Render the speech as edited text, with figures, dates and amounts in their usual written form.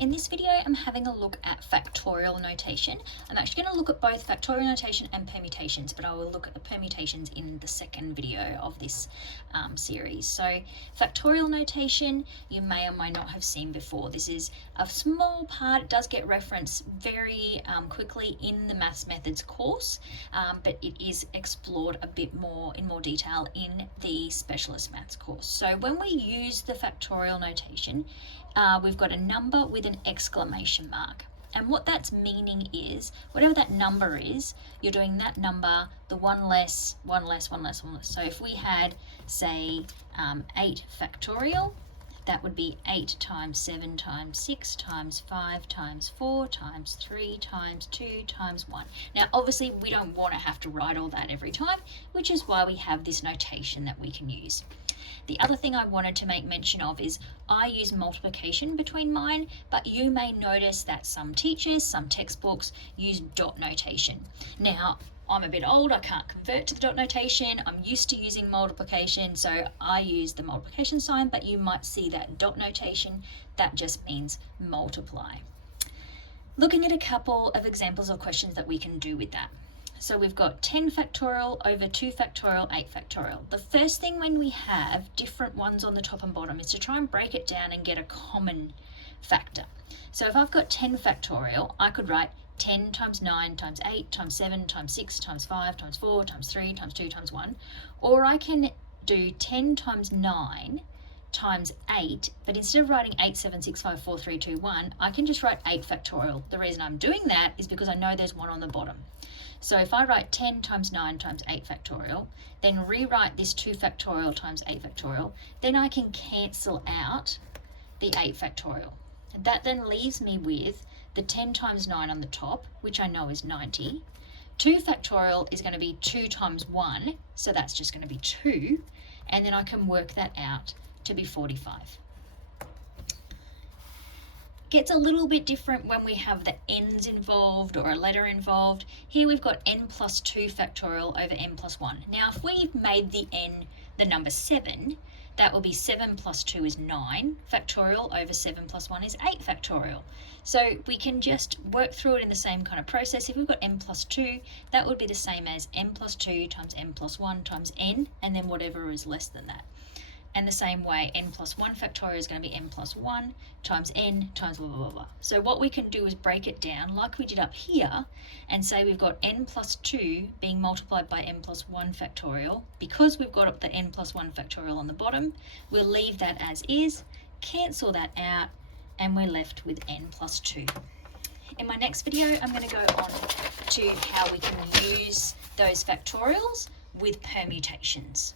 In this video, I'm having a look at factorial notation. I'm actually going to look at both factorial notation and permutations, but I will look at the permutations in the second video of this series. So factorial notation, you may or may not have seen before. This is a small part. It does get referenced very quickly in the Maths Methods course, but it is explored a bit more in more detail in the Specialist Maths course. So when we use the factorial notation, we've got a number with an exclamation mark. And what that's meaning is, whatever that number is, you're doing that number, the one less, one less, one less, one less. So if we had, say, 8 factorial, that would be 8 times 7 times 6 times 5 times 4 times 3 times 2 times 1. Now, obviously, we don't want to have to write all that every time, which is why we have this notation that we can use. The other thing I wanted to make mention of is I use multiplication between mine, but you may notice that some teachers, some textbooks use dot notation. Now, I'm a bit old, I can't convert to the dot notation. I'm used to using multiplication, so I use the multiplication sign, but you might see that dot notation, that just means multiply. Looking at a couple of examples of questions that we can do with that. So we've got 10 factorial over 2 factorial, 8 factorial. The first thing when we have different ones on the top and bottom is to try and break it down and get a common factor. So if I've got 10 factorial, I could write 10 times 9 times 8 times 7 times 6 times 5 times 4 times 3 times 2 times 1. Or I can do 10 times 9 times 8, but instead of writing 8, 7, 6, 5, 4, 3, 2, 1, I can just write 8 factorial. The reason I'm doing that is because I know there's one on the bottom. So if I write 10 times 9 times 8 factorial, then rewrite this 2 factorial times 8 factorial, then I can cancel out the 8 factorial. That then leaves me with the 10 times 9 on the top, which I know is 90. 2 factorial is going to be 2 times 1, so that's just going to be 2, and then I can work that out to be 45. Gets a little bit different when we have the n's involved or a letter involved. Here we've got n plus 2 factorial over n plus 1. Now if we made the n the number 7, that will be 7 plus 2 is 9 factorial over 7 plus 1 is 8 factorial. So we can just work through it in the same kind of process. If we've got n plus 2, that would be the same as n plus 2 times n plus 1 times n, and then whatever is less than that. And the same way, n plus 1 factorial is going to be n plus 1 times n times blah, blah, blah, blah. So what we can do is break it down like we did up here and say we've got n plus 2 being multiplied by n plus 1 factorial. Because we've got up the n plus 1 factorial on the bottom, we'll leave that as is, cancel that out, and we're left with n plus 2. In my next video, I'm going to go on to how we can use those factorials with permutations.